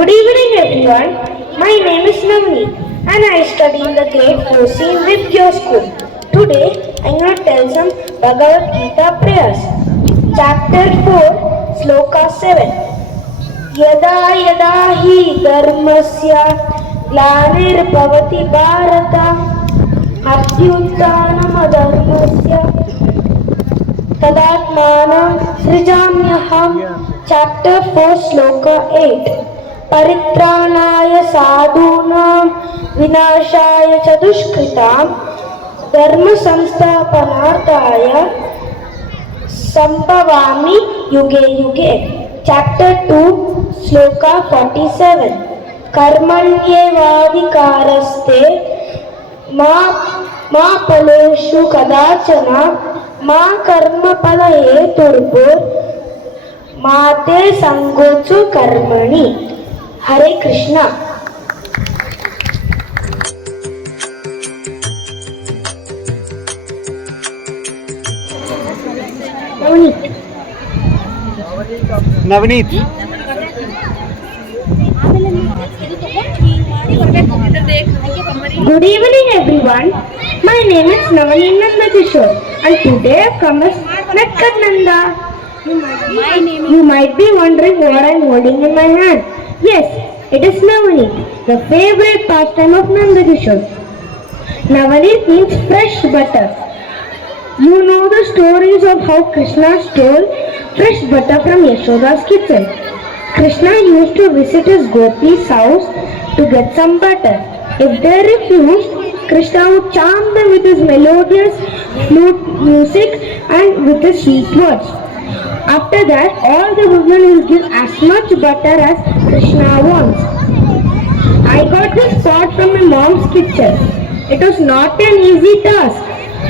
Good evening, everyone. My name is Navani and I study in the grade 4C in Vidya School. Today, I'm going to tell some Bhagavad Gita prayers. Chapter 4, Sloka 7. Yada yada hi dharmasya glanirбhavati bharata abhyutthanam adharmasya तदात्मानं सृजाम्यहम्. Chapter 4, Sloka 8. परित्राणाय साधूनां विनाशाय च दुष्कृतां धर्म संस्थापनार्थाय संभवामि युगे युगे. Chapter 2, Sloka 47. कर्मण्येवाधिकारस्ते मा फलेषु कदाचन मा कर्मफल हेतुर्भुर् मा ते संगोचु कर्मणि. Hare Krishna. Navneet. Good evening, everyone. My name is Navani Nandakishore and today I come as Nakkananda. You might be wondering what I am holding in my hand. Yes, it is Navani, the favorite pastime of Nandakishore. Navani means fresh butter. You know the stories of how Krishna stole fresh butter from Yashoda's kitchen. Krishna used to visit his gopis' house to get some butter. If they refused, Krishna would charm them with his melodious flute music and with his sweet words. After that, all the women will give as much butter as Krishna wants. I got this pot from my mom's kitchen. It was not an easy task,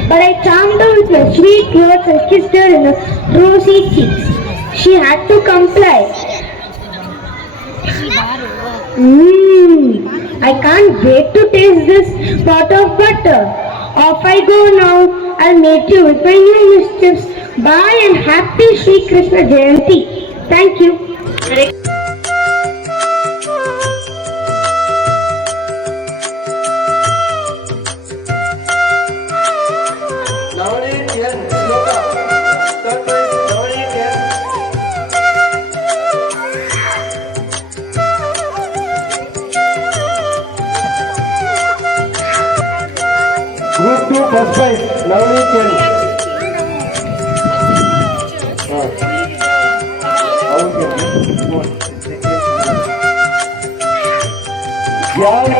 but I charmed her with my sweet words and kissed her in her rosy cheeks. She had to comply. I can't wait to taste this pot of butter. Off I go now. I'll meet you with my new mischiefs. Bye and happy Shri Krishna Jayanti. Thank you. Navneet N ಶ್ಲೋಕ. Third prize, Navneet N. Group 2 first prize, Navneet N. ಜ್ಞಾನ